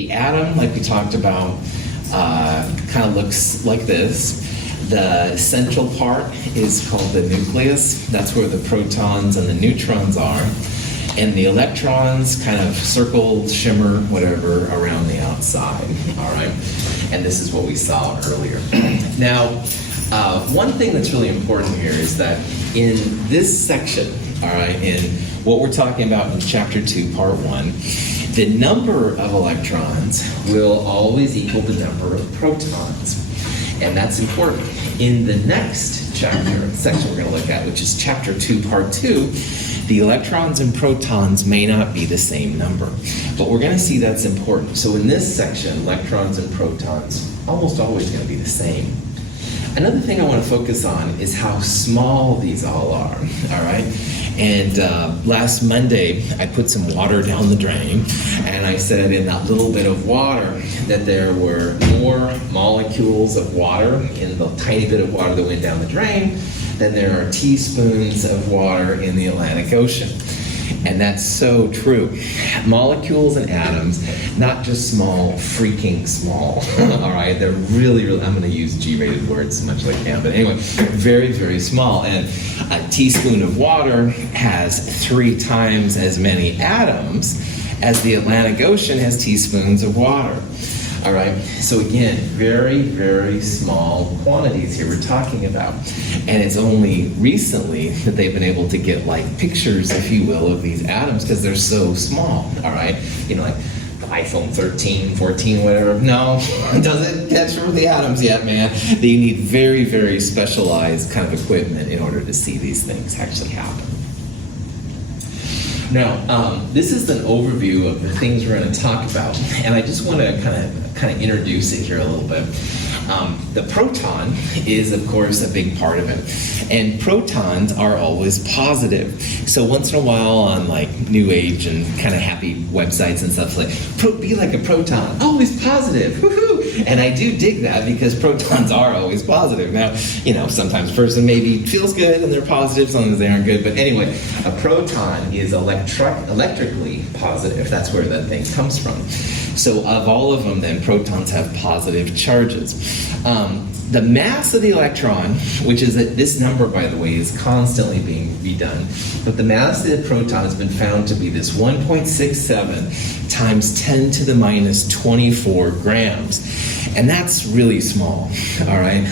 The atom, like we talked about, kind of looks like this. The central part is called the nucleus. That's where the protons and the neutrons are. And the electrons kind of circle, shimmer, whatever, around the outside, all right? And this is what we saw earlier. Now, one thing that's really important here is that in this section, all right, in what we're talking about in Chapter 2, Part 1, the number of electrons will always equal the number of protons. And that's important. In the next section we're going to look at, which is Chapter 2, Part 2, the electrons and protons may not be the same number. But we're going to see that's important. So in this section, electrons and protons almost always going to be the same. Another thing I want to focus on is how small these all are, all right? And last Monday, I put some water down the drain, and I said in that little bit of water that there were more molecules of water in the tiny bit of water that went down the drain than there are teaspoons of water in the Atlantic Ocean. And that's so true. Molecules and atoms, not just small, freaking small, all right? They're really, really, I'm going to use G-rated words as much as I can, but anyway, very, very small. And a teaspoon of water has 3 times as many atoms as the Atlantic Ocean has teaspoons of water. All right, so again, very, very small quantities here we're talking about. And it's only recently that they've been able to get like pictures, if you will, of these atoms because they're so small, all right? You know, like the iPhone 13, 14, whatever. No, it doesn't capture the atoms yet, man. You need very, very specialized kind of equipment in order to see these things actually happen. Now, this is an overview of the things we're going to talk about, and I just want to kind of introduce it here a little bit. The proton is, of course, a big part of it, and protons are always positive. So once in a while on like New Age and kind of happy websites and stuff, like, be like a proton, always positive, woohoo! And I do dig that because protons are always positive. Now, you know, sometimes a person maybe feels good and they're positive, sometimes they aren't good, but anyway, a proton is electrically positive. That's where that thing comes from. So of all of them, then, protons have positive charges. The mass of the electron, which is this number, by the way, is constantly being redone, but the mass of the proton has been found to be this 1.67 times 10 to the minus 24 grams. And that's really small, all right?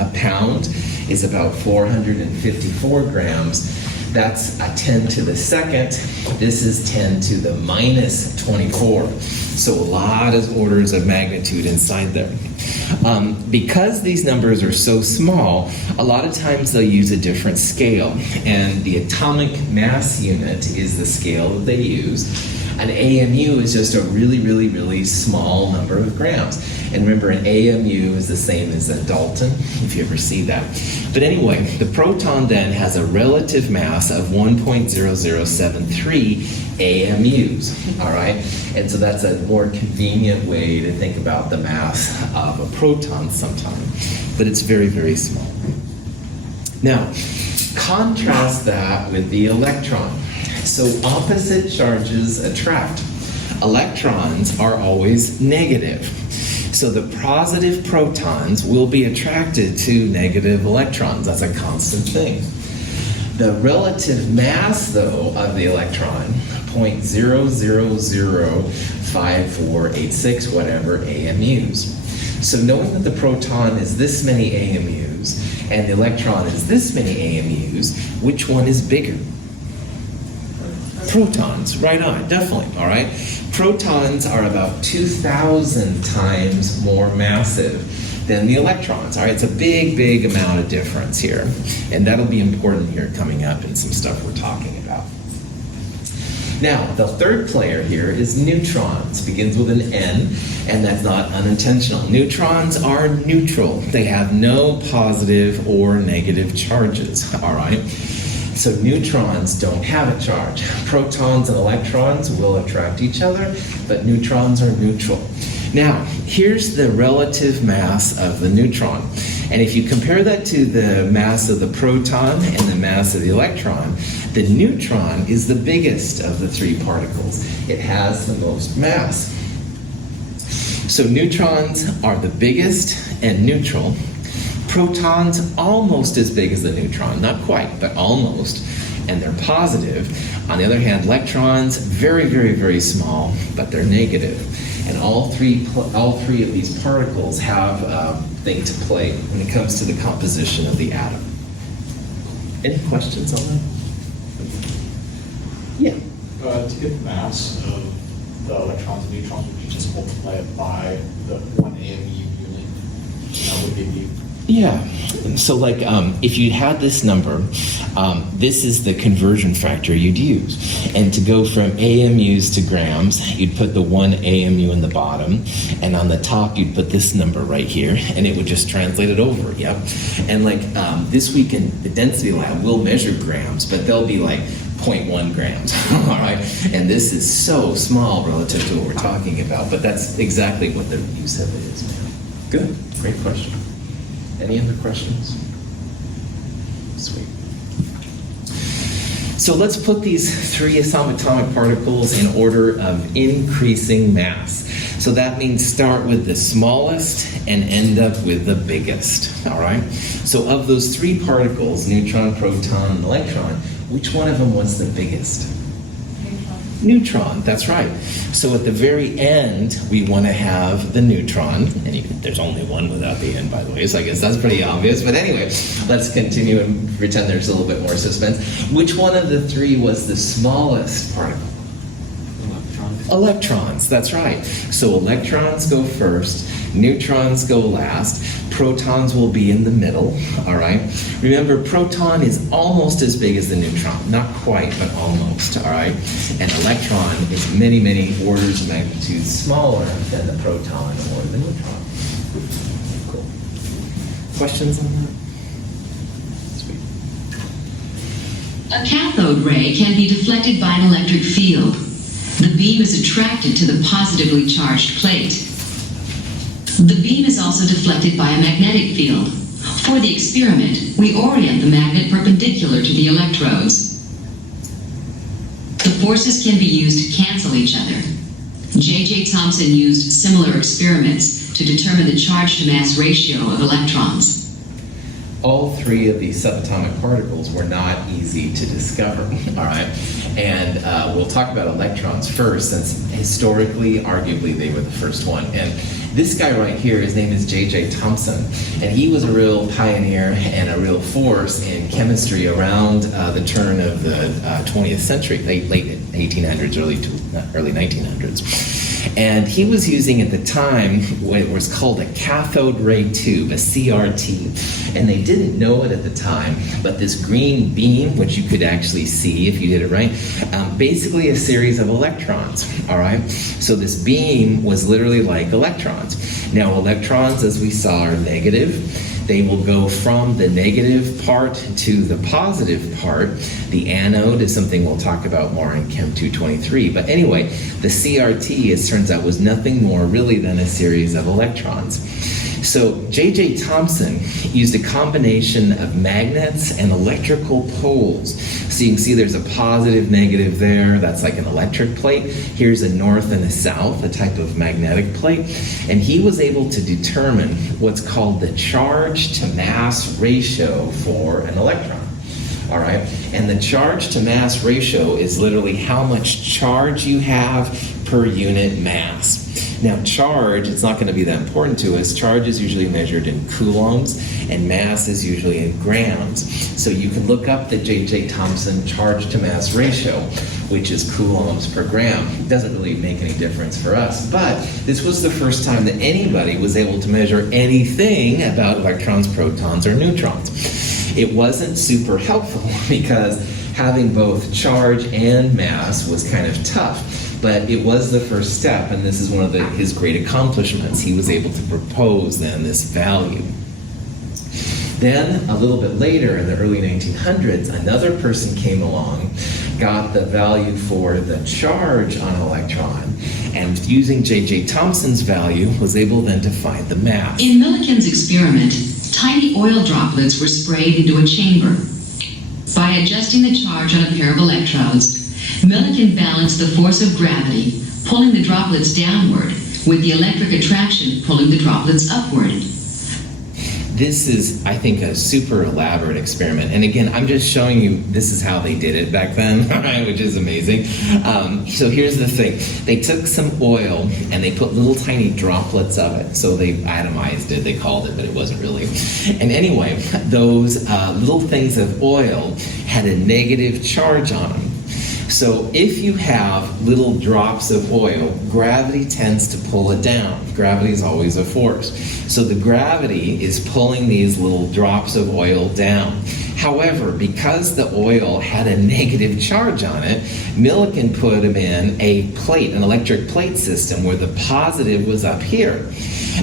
A pound is about 454 grams. That's a 10 to the second. This is 10 to the minus 24. So a lot of orders of magnitude inside there. Because these numbers are so small, a lot of times they'll use a different scale. And the atomic mass unit is the scale that they use. An AMU is just a really, really, really small number of grams. And remember, an AMU is the same as a Dalton, if you ever see that. But anyway, the proton then has a relative mass of 1.0073 AMUs, all right? And so that's a more convenient way to think about the mass of a proton sometimes. But it's very, very small. Now, contrast that with the electron. So opposite charges attract. Electrons are always negative. So the positive protons will be attracted to negative electrons. That's a constant thing. The relative mass, though, of the electron, 0.0005486, whatever, AMUs. So knowing that the proton is this many AMUs and the electron is this many AMUs, which one is bigger? Protons, right on, definitely, all right? Protons are about 2,000 times more massive than the electrons, all right? It's a big, big amount of difference here. And that'll be important here coming up in some stuff we're talking about. Now, the third player here is neutrons. Begins with an N, and that's not unintentional. Neutrons are neutral. They have no positive or negative charges, all right? So neutrons don't have a charge. Protons and electrons will attract each other, but neutrons are neutral. Now, here's the relative mass of the neutron. And if you compare that to the mass of the proton and the mass of the electron, the neutron is the biggest of the 3 particles. It has the most mass. So neutrons are the biggest and neutral. Protons almost as big as the neutron, not quite, but almost, and they're positive. On the other hand, electrons, very, very, very small, but they're negative. And all three of these particles have a thing to play when it comes to the composition of the atom. Any questions on that? Yeah. To get the mass of the electrons and neutrons, would you just multiply it by the 1 AMU unit? That would give you. Yeah. So like if you had this number, this is the conversion factor you'd use. And to go from AMUs to grams, you'd put the 1 AMU in the bottom, and on the top you'd put this number right here, and it would just translate it over, yep. And like this week in the density lab, we'll measure grams, but they'll be like 0.1 grams, all right? And this is so small relative to what we're talking about, but that's exactly what the use of it is, man. Good, great question. Any other questions? Sweet. So let's put these 3 subatomic particles in order of increasing mass. So that means start with the smallest and end up with the biggest, all right? So of those 3 particles, neutron, proton, and electron, which one of them was the biggest? Neutron, that's right. So at the very end, we want to have the neutron, and there's only one without the end, by the way, so I guess that's pretty obvious. But anyway, let's continue and pretend there's a little bit more suspense. Which one of the 3 was the smallest particle? Electrons, that's right. So electrons go first, neutrons go last, protons will be in the middle, all right? Remember, proton is almost as big as the neutron, not quite, but almost, all right? And electron is many, many orders of magnitude smaller than the proton or the neutron. Cool. Questions on that? Sweet. A cathode ray can be deflected by an electric field. The beam is attracted to the positively charged plate. The beam is also deflected by a magnetic field. For the experiment, we orient the magnet perpendicular to the electrodes. The forces can be used to cancel each other. J.J. Thomson used similar experiments to determine the charge-to-mass ratio of electrons. All 3 of these subatomic particles were not easy to discover, all right? And we'll talk about electrons first, since historically, arguably, they were the first one. And this guy right here, his name is J.J. Thomson, and he was a real pioneer and a real force in chemistry around the turn of the 20th century, late 1800s, early 1900s. And he was using at the time what was called a cathode ray tube, a CRT. And they didn't know it at the time, but this green beam, which you could actually see if you did it right, basically a series of electrons, all right? So this beam was literally like electrons. Now electrons, as we saw, are negative. They will go from the negative part to the positive part. The anode is something we'll talk about more in Chem 223. But anyway, the CRT, it turns out, was nothing more really than a series of electrons. So J.J. Thomson used a combination of magnets and electrical poles. So you can see there's a positive, negative there. That's like an electric plate. Here's a north and a south, a type of magnetic plate. And he was able to determine what's called the charge-to-mass ratio for an electron. All right? And the charge-to-mass ratio is literally how much charge you have per unit mass. Now, charge, it's not going to be that important to us. Charge is usually measured in coulombs, and mass is usually in grams. So you can look up the J.J. Thomson charge-to-mass ratio, which is coulombs per gram. It doesn't really make any difference for us, but this was the first time that anybody was able to measure anything about electrons, protons, or neutrons. It wasn't super helpful because having both charge and mass was kind of tough. But it was the first step, and this is one of his great accomplishments. He was able to propose then this value. Then, a little bit later, in the early 1900s, another person came along, got the value for the charge on an electron, and using J.J. Thomson's value, was able then to find the mass. In Millikan's experiment, tiny oil droplets were sprayed into a chamber. By adjusting the charge on a pair of electrodes, Millikan balanced the force of gravity, pulling the droplets downward, with the electric attraction pulling the droplets upward. This is, I think, a super elaborate experiment. And again, I'm just showing you this is how they did it back then, all right, which is amazing. So here's the thing. They took some oil and they put little tiny droplets of it. So they atomized it, they called it, but it wasn't really. And anyway, those little things of oil had a negative charge on them. So if you have little drops of oil, gravity tends to pull it down. Gravity is always a force. So the gravity is pulling these little drops of oil down. However, because the oil had a negative charge on it, Millikan put them in a plate, an electric plate system where the positive was up here.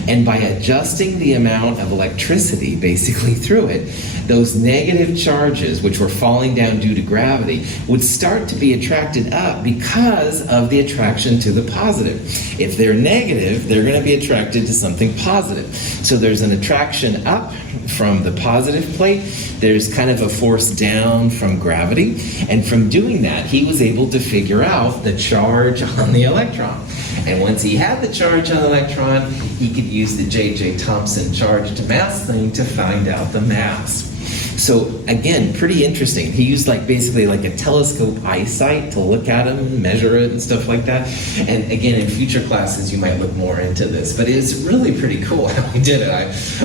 And by adjusting the amount of electricity basically through it, those negative charges, which were falling down due to gravity, would start to be attracted up because of the attraction to the positive. If they're negative, they're going to be attracted to something positive. So there's an attraction up from the positive plate. There's kind of a force down from gravity. And from doing that, he was able to figure out the charge on the electron. And once he had the charge on the electron, he could use the J.J. Thomson charge to mass thing to find out the mass. So again, pretty interesting. He used basically a telescope eyesight to look at them and measure it and stuff like that. And again, in future classes, you might look more into this. But it's really pretty cool how he did it.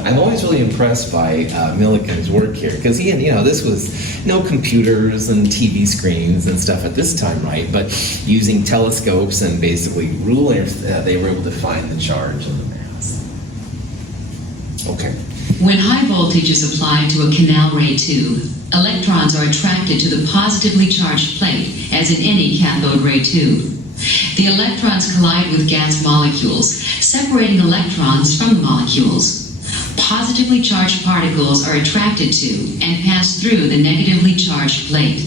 I'm always really impressed by Millikan's work here because this was no computers and TV screens and stuff at this time, right? But using telescopes and basically rulers, they were able to find the charge and the mass. Okay. When high voltage is applied to a canal ray tube, electrons are attracted to the positively charged plate, as in any cathode ray tube. The electrons collide with gas molecules, separating electrons from the molecules. Positively charged particles are attracted to and pass through the negatively charged plate.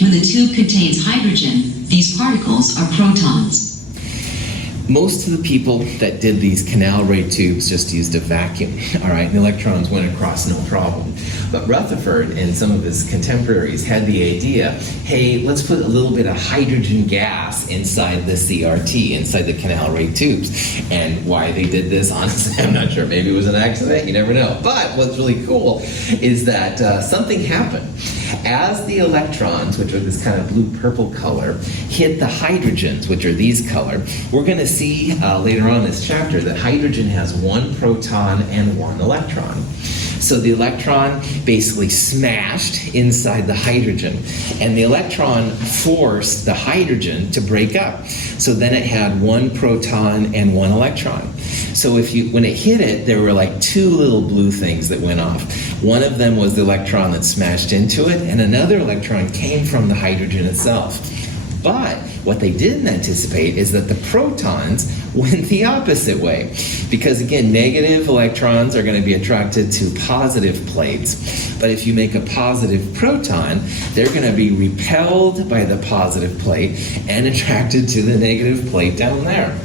When the tube contains hydrogen, these particles are protons. Most of the people that did these canal ray tubes just used a vacuum, all right, and the electrons went across no problem. But Rutherford and some of his contemporaries had the idea, hey, let's put a little bit of hydrogen gas inside the CRT, inside the canal ray tubes. And why they did this, honestly, I'm not sure. Maybe it was an accident, you never know. But what's really cool is that something happened. As the electrons, which are this kind of blue-purple color, hit the hydrogens, which are these color, we're going to see later on in this chapter that hydrogen has one proton and one electron. So the electron basically smashed inside the hydrogen, and the electron forced the hydrogen to break up. So then it had one proton and one electron. So when it hit it, there were two little blue things that went off. One of them was the electron that smashed into it, and another electron came from the hydrogen itself. But what they didn't anticipate is that the protons went the opposite way. Because again, negative electrons are going to be attracted to positive plates. But if you make a positive proton, they're going to be repelled by the positive plate and attracted to the negative plate down there.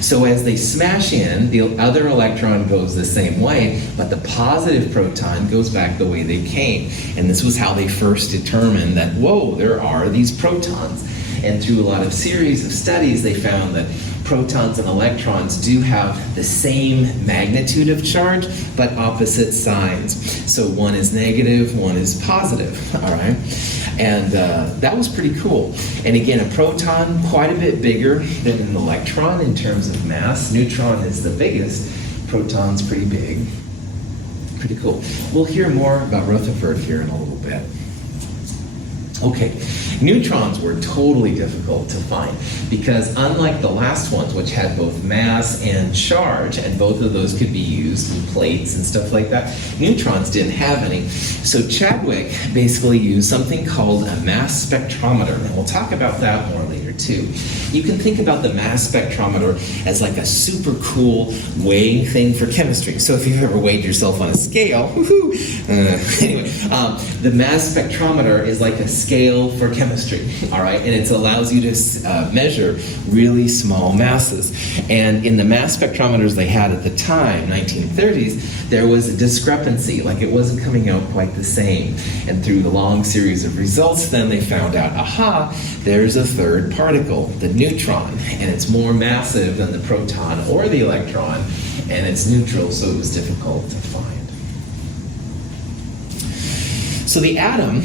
So as they smash in, the other electron goes the same way, but the positive proton goes back the way they came. And this was how they first determined that, whoa, there are these protons. And through a lot of series of studies, they found that protons and electrons do have the same magnitude of charge, but opposite signs. So one is negative, one is positive, all right? And that was pretty cool. And again, a proton, quite a bit bigger than an electron in terms of mass. Neutron is the biggest. Proton's pretty big. Pretty cool. We'll hear more about Rutherford here in a little bit. Okay, neutrons were totally difficult to find because unlike the last ones, which had both mass and charge, and both of those could be used in plates and stuff like that, neutrons didn't have any. So Chadwick basically used something called a mass spectrometer, and we'll talk about that more later too. You can think about the mass spectrometer as a super cool weighing thing for chemistry. So if you've ever weighed yourself on a scale, anyway, the mass spectrometer is like a scale for chemistry, all right? And it allows you to measure really small masses. And in the mass spectrometers they had at the time, 1930s, there was a discrepancy, it wasn't coming out quite the same. And through the long series of results, then they found out, aha, there's a third particle. particle, the neutron, and it's more massive than the proton or the electron, and it's neutral, so it was difficult to find. So the atom,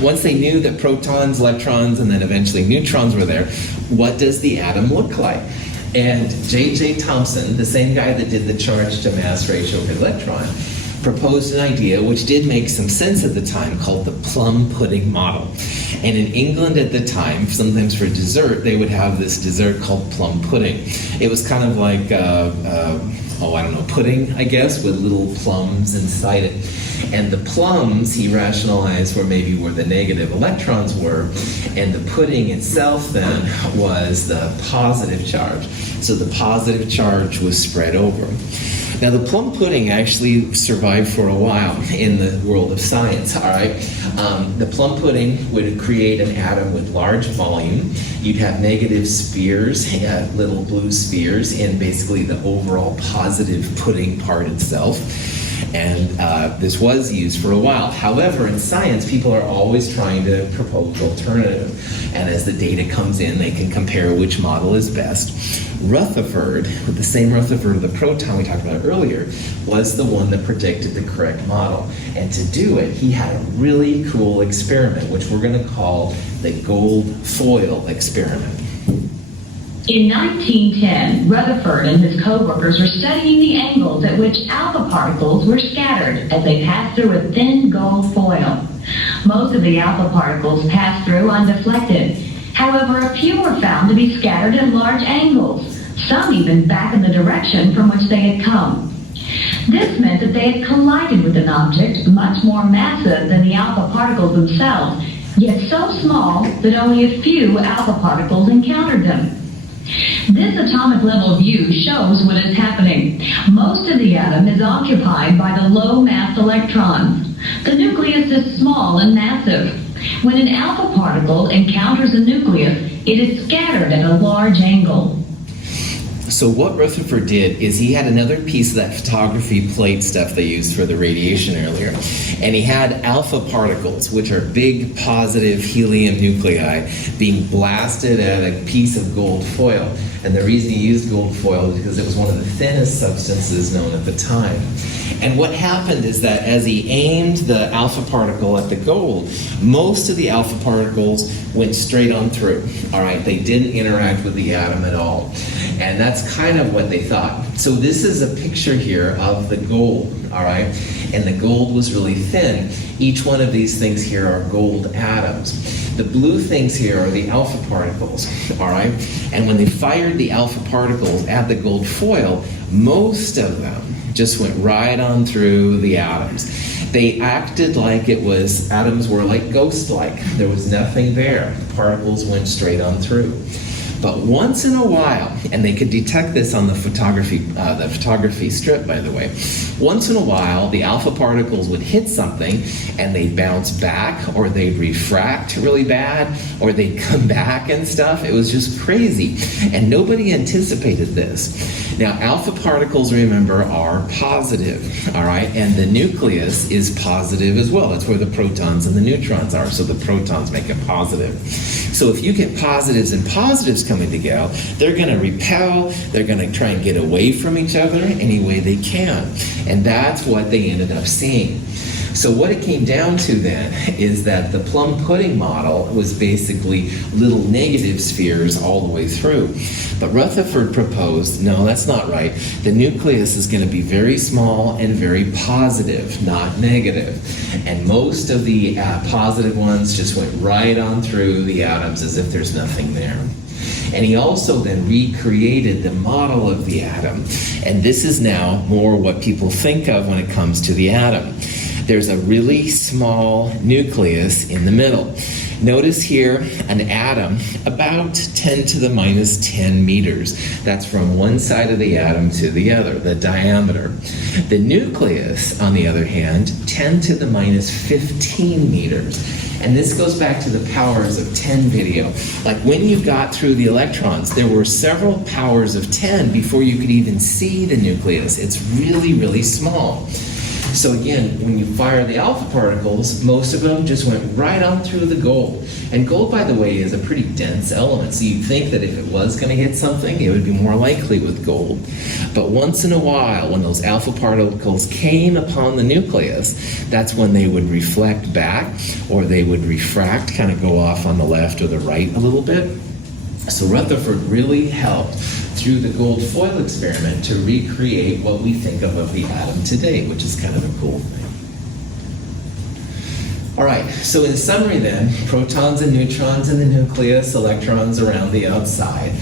once they knew that protons, electrons, and then eventually neutrons were there, what does the atom look like? And J.J. Thomson, the same guy that did the charge to mass ratio of the electron, proposed an idea which did make some sense at the time called the plum pudding model. And in England at the time, sometimes for dessert, they would have this dessert called plum pudding. It was kind of like, pudding, I guess, with little plums inside it. And the plums, he rationalized, were maybe where the negative electrons were, and the pudding itself then was the positive charge. So the positive charge was spread over. Now, the plum pudding actually survived for a while in the world of science, all right? The plum pudding would create an atom with large volume. You'd have negative spheres, little blue spheres, in basically the overall positive pudding part itself. And this was used for a while. However, in science, people are always trying to propose alternative. And as the data comes in, they can compare which model is best. Rutherford, with the same Rutherford of the proton we talked about earlier, was the one that predicted the correct model. And to do it, he had a really cool experiment, which we're going to call the gold foil experiment. In 1910, Rutherford and his co-workers were studying the angles at which alpha particles were scattered as they passed through a thin gold foil. Most of the alpha particles passed through undeflected. However, a few were found to be scattered at large angles, some even back in the direction from which they had come. This meant that they had collided with an object much more massive than the alpha particles themselves, yet so small that only a few alpha particles encountered them. This atomic level view shows what is happening. Most of the atom is occupied by the low mass electrons. The nucleus is small and massive. When an alpha particle encounters a nucleus, it is scattered at a large angle. So what Rutherford did is he had another piece of that photography plate stuff they used for the radiation earlier. And he had alpha particles, which are big positive helium nuclei, being blasted at a piece of gold foil. And the reason he used gold foil is because it was one of the thinnest substances known at the time. And what happened is that as he aimed the alpha particle at the gold, most of the alpha particles went straight on through. All right, they didn't interact with the atom at all. And that's kind of what they thought. So this is a picture here of the gold, all right? And the gold was really thin. Each one of these things here are gold atoms. The blue things here are the alpha particles, all right? And when they fired the alpha particles at the gold foil, most of them just went right on through the atoms. They acted like atoms were like ghost-like. There was nothing there. The particles went straight on through. But once in a while, and they could detect this on the photography strip, by the way, once in a while, the alpha particles would hit something and they'd bounce back, or they'd refract really bad, or they'd come back and stuff. It was just crazy. And nobody anticipated this. Now, alpha particles, remember, are positive, all right? And the nucleus is positive as well. That's where the protons and the neutrons are, so the protons make it positive. So if you get positives and positives coming together, they're going to repel, they're going to try and get away from each other any way they can. And that's what they ended up seeing. So what it came down to then is that the plum pudding model was basically little negative spheres all the way through. But Rutherford proposed, no, that's not right. The nucleus is going to be very small and very positive, not negative. And most of the positive ones just went right on through the atoms as if there's nothing there. And he also then recreated the model of the atom. And this is now more what people think of when it comes to the atom. There's a really small nucleus in the middle. Notice here an atom about 10 to the minus 10 meters. That's from one side of the atom to the other, the diameter. The nucleus, on the other hand, 10 to the minus 15 meters. And this goes back to the powers of 10 video. Like when you got through the electrons, there were several powers of 10 before you could even see the nucleus. It's really, really small. So again, when you fire the alpha particles, most of them just went right on through the gold. And gold, by the way, is a pretty dense element, so you'd think that if it was going to hit something, it would be more likely with gold. But once in a while, when those alpha particles came upon the nucleus, that's when they would reflect back, or they would refract, kind of go off on the left or the right a little bit. So Rutherford really helped through the gold foil experiment to recreate what we think of the atom today, which is kind of a cool thing. All right, so in summary then, protons and neutrons in the nucleus, electrons around the outside.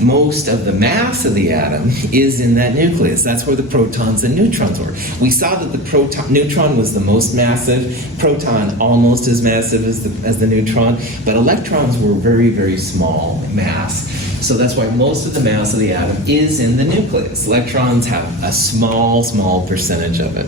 Most of the mass of the atom is in that nucleus. That's where the protons and neutrons were. We saw that the neutron was the most massive, proton almost as massive as the neutron, but electrons were very, very small mass. So that's why most of the mass of the atom is in the nucleus. Electrons have a small, small percentage of it.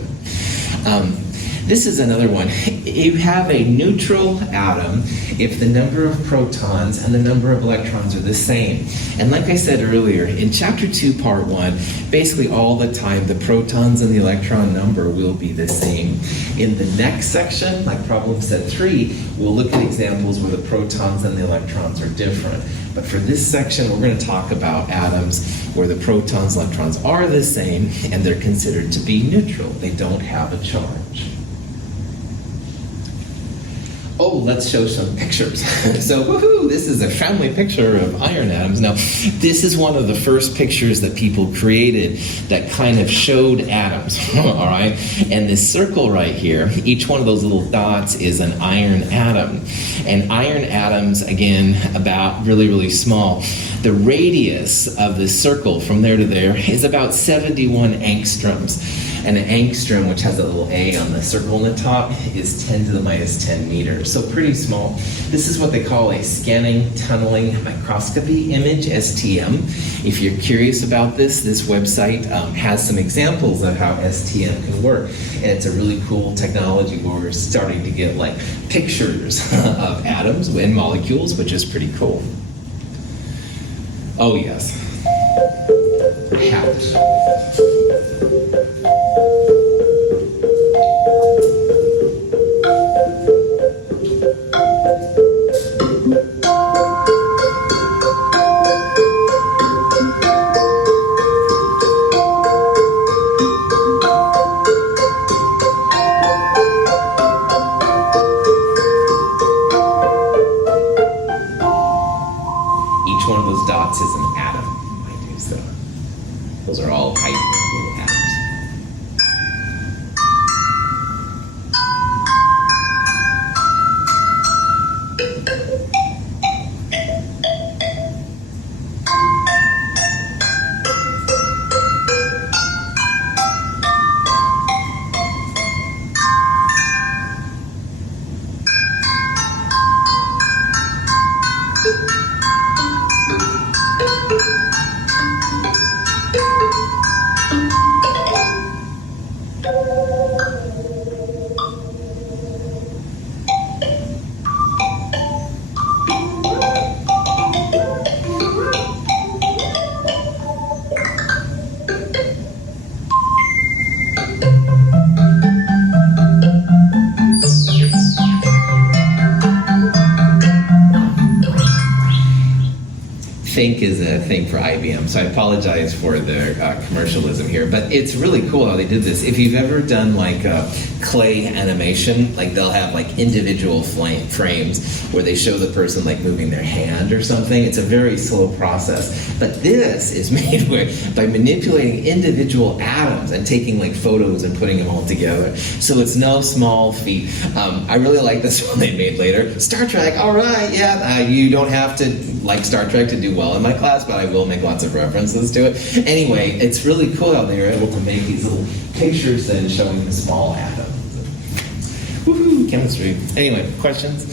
This is another one. You have a neutral atom if the number of protons and the number of electrons are the same. And like I said earlier, in Chapter 2, Part 1, basically all the time the protons and the electron number will be the same. In the next section, like problem set 3, we'll look at examples where the protons and the electrons are different. But for this section, we're going to talk about atoms where the protons and electrons are the same and they're considered to be neutral. They don't have a charge. Oh, let's show some pictures. So, woohoo, this is a family picture of iron atoms. Now, this is one of the first pictures that people created that kind of showed atoms, all right? And this circle right here, each one of those little dots is an iron atom. And iron atoms, again, about really, really small. The radius of this circle from there to there is about 71 angstroms. And an angstrom, which has a little A on the circle on the top, is 10 to the minus 10 meters. So pretty small. This is what they call a scanning tunneling microscopy image, STM. If you're curious about this website has some examples of how STM can work. And it's a really cool technology where we're starting to get like pictures of atoms and molecules, which is pretty cool. Oh yes. Habit. Each one of those dots is an atom, mind you, so those are all tiny little atoms. Think is a thing for IBM, so I apologize for the commercialism here, but it's really cool how they did this. If you've ever done like a clay animation, like they'll have like individual frames where they show the person like moving their hand or something. It's a very slow process, but this is made by manipulating individual atoms and taking like photos and putting them all together. So it's no small feat. I really like this one they made later. Star Trek, all right, yeah, you don't have to like Star Trek to do well in my class, but I will make lots of references to it. Anyway, it's really cool how they were able to make these little pictures then showing the small atoms. Woohoo, chemistry. Anyway, questions?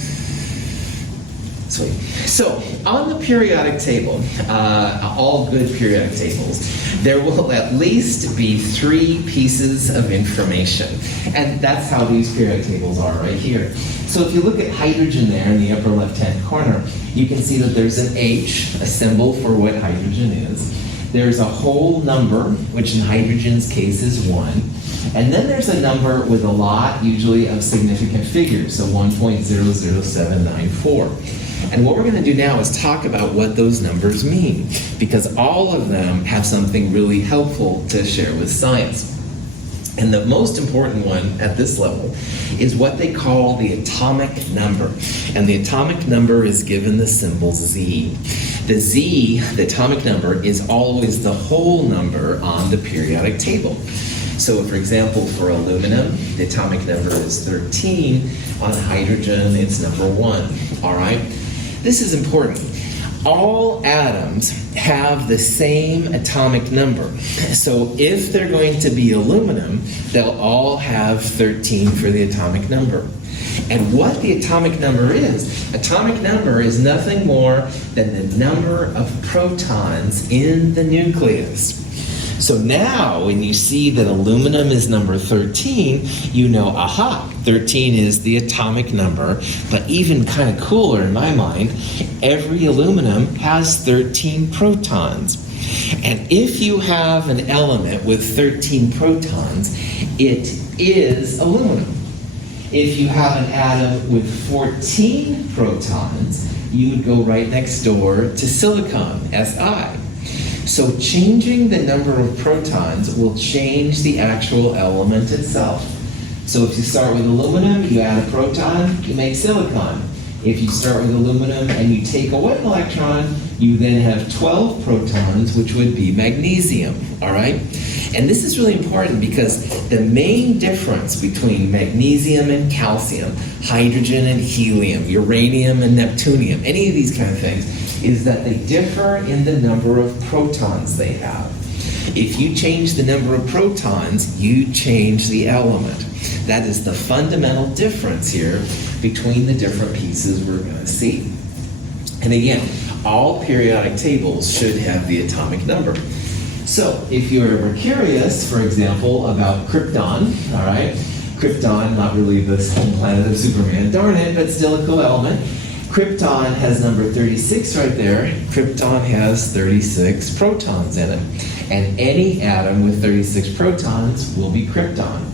Sweet. So, on the periodic table, all good periodic tables, there will at least be 3 pieces of information. And that's how these periodic tables are right here. So if you look at hydrogen there in the upper left-hand corner, you can see that there's an H, a symbol for what hydrogen is. there's a whole number, which in hydrogen's case is 1. And then there's a number with a lot, usually of significant figures, so 1.00794. And what we're going to do now is talk about what those numbers mean, because all of them have something really helpful to share with science. And the most important one at this level is what they call the atomic number. And the atomic number is given the symbol Z. The Z, the atomic number, is always the whole number on the periodic table. So for example, for aluminum, the atomic number is 13. On hydrogen, it's number 1. All right? This is important. All atoms have the same atomic number. So if they're going to be aluminum, they'll all have 13 for the atomic number. And what the atomic number is nothing more than the number of protons in the nucleus. So now, when you see that aluminum is number 13, you know, aha, 13 is the atomic number. But even kind of cooler in my mind, every aluminum has 13 protons. And if you have an element with 13 protons, it is aluminum. If you have an atom with 14 protons, you would go right next door to silicon, Si. So changing the number of protons will change the actual element itself. So if you start with aluminum, you add a proton, you make silicon. If you start with aluminum and you take away an electron, you then have 12 protons, which would be magnesium, all right? And this is really important because the main difference between magnesium and calcium, hydrogen and helium, uranium and neptunium, any of these kind of things, is that they differ in the number of protons they have. If you change the number of protons, you change the element. That is the fundamental difference here between the different pieces we're going to see. And again, all periodic tables should have the atomic number. So if you're ever curious, for example, about krypton, all right, krypton, not really the home planet of Superman, darn it, but still a cool element. Krypton has number 36 right there. Krypton has 36 protons in it. And any atom with 36 protons will be krypton.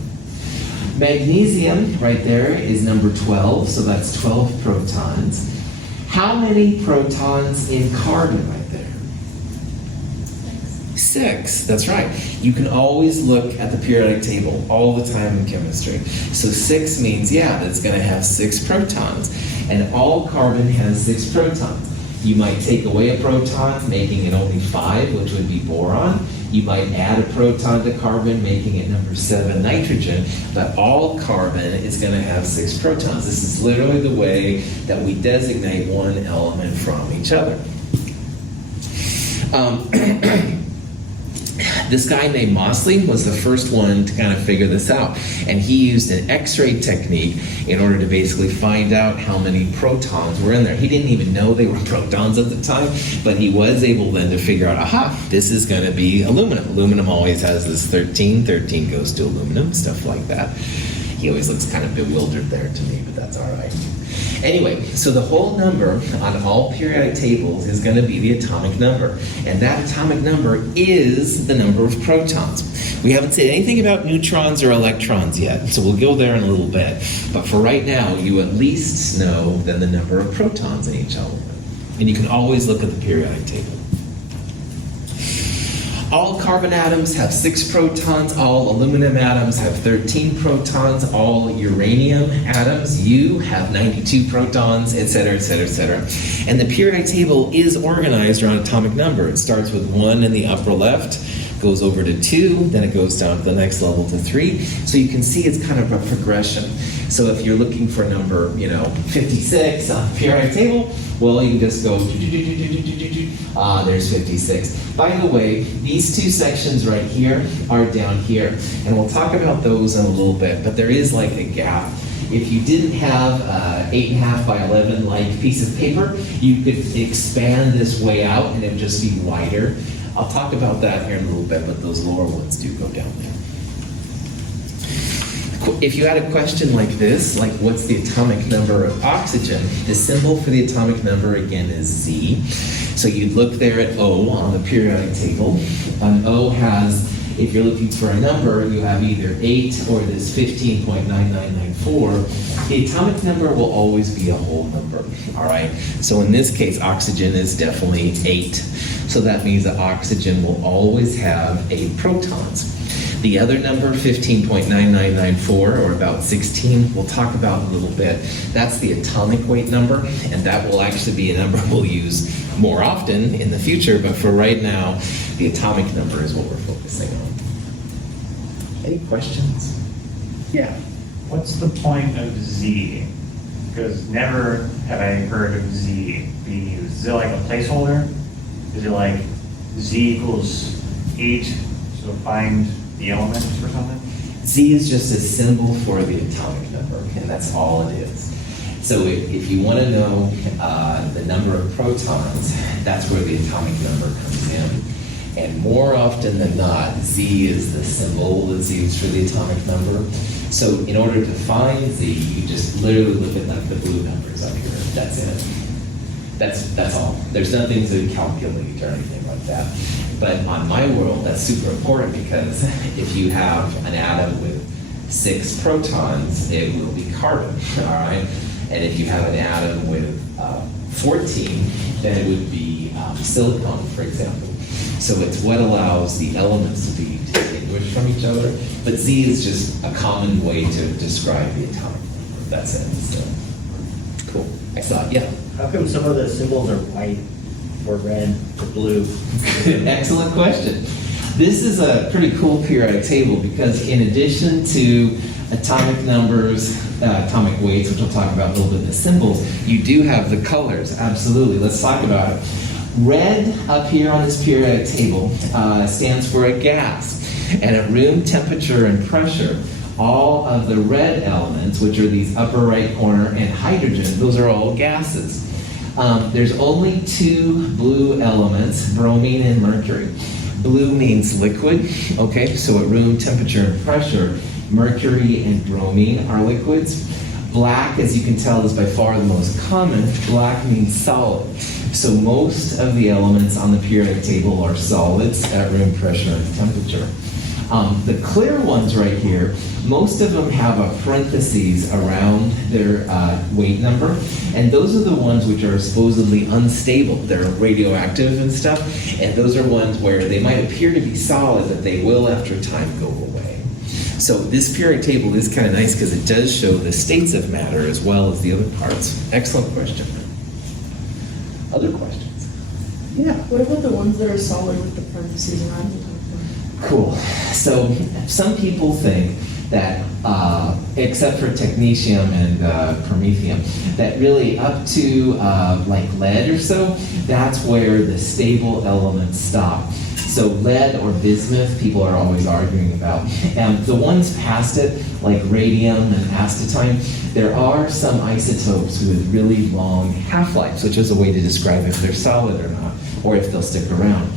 Magnesium right there is number 12, so that's 12 protons. How many protons in carbon right there? 6, that's right. You can always look at the periodic table all the time in chemistry. So 6 means, yeah, it's going to have 6 protons. And all carbon has 6 protons. You might take away a proton, making it only 5, which would be boron. You might add a proton to carbon, making it number 7, nitrogen. But all carbon is going to have 6 protons. This is literally the way that we designate one element from each other. This guy named Mosley was the first one to kind of figure this out. And he used an X-ray technique in order to basically find out how many protons were in there. He didn't even know they were protons at the time, but he was able then to figure out, aha, this is going to be aluminum. Aluminum always has this 13. 13 goes to aluminum, stuff like that. He always looks kind of bewildered there to me, but that's all right. Anyway, so the whole number on all periodic tables is going to be the atomic number. And that atomic number is the number of protons. We haven't said anything about neutrons or electrons yet, so we'll go there in a little bit. But for right now, you at least know then the number of protons in each element. And you can always look at the periodic table. All carbon atoms have 6 protons, all aluminum atoms have 13 protons, all uranium atoms, U, have 92 protons, etc., etc., etc. And the periodic table is organized around atomic number. It starts with 1 in the upper left, goes over to 2, then it goes down to the next level to 3. So you can see it's kind of a progression. So if you're looking for number, 56 on the periodic table, well, you can just go, there's 56. By the way, these 2 sections right here are down here, and we'll talk about those in a little bit, but there is like a gap. If you didn't have 8.5 by 11 like piece of paper, you could expand this way out and it would just be wider. I'll talk about that here in a little bit, but those lower ones do go down there. If you had a question like this, like what's the atomic number of oxygen, the symbol for the atomic number again is Z. So you'd look there at O on the periodic table. O has, if you're looking for a number, you have either 8 or this 15.9994. The atomic number will always be a whole number, all right? So in this case, oxygen is definitely 8. So that means that oxygen will always have 8 protons. The other number, 15.9994, or about 16, we'll talk about in a little bit. That's the atomic weight number, and that will actually be a number we'll use more often in the future, but for right now, the atomic number is what we're focusing on. Any questions? Yeah. What's the point of Z? Because never have I heard of Z being used. Is it like a placeholder? Is it like Z equals 8, so find the elements or something? Z is just a symbol for the atomic number, and that's all it is. So if you want to know the number of protons, that's where the atomic number comes in. And more often than not, Z is the symbol that's used for the atomic number. So in order to find Z, you just literally look at like the blue numbers up here. That's it. That's all. There's nothing to calculate or anything like that. But on my world, that's super important because if you have an atom with 6 protons, it will be carbon, all right? And if you have an atom with 14, then it would be silicon, for example. So it's what allows the elements to be distinguished from each other. But Z is just a common way to describe the atomic number. That's it. So, cool. I saw it. Yeah. How come some of the symbols are white or red or blue? Excellent question. This is a pretty cool periodic table because in addition to atomic numbers, atomic weights, which we'll talk about a little bit in the symbols, you do have the colors. Absolutely. Let's talk about it. Red up here on this periodic table stands for a gas. And at room temperature and pressure, all of the red elements, which are these upper right corner, and hydrogen, those are all gases. There's only 2 blue elements, bromine and mercury. Blue means liquid, okay? So at room temperature and pressure, mercury and bromine are liquids. Black, as you can tell, is by far the most common. Black means solid. So most of the elements on the periodic table are solids at room pressure and temperature. The clear ones right here, most of them have a parentheses around their weight number, and those are the ones which are supposedly unstable. They're radioactive and stuff, and those are ones where they might appear to be solid, but they will after time go away. So this periodic table is kind of nice because it does show the states of matter as well as the other parts. Excellent question. Other questions? Yeah. What about the ones that are solid with the parentheses around the top? Cool. So some people think that, except for technetium and promethium, that really up to like lead or so, that's where the stable elements stop. So lead or bismuth, people are always arguing about. And the ones past it, like radium and astatine, there are some isotopes with really long half-lives, which is a way to describe if they're solid or not, or if they'll stick around.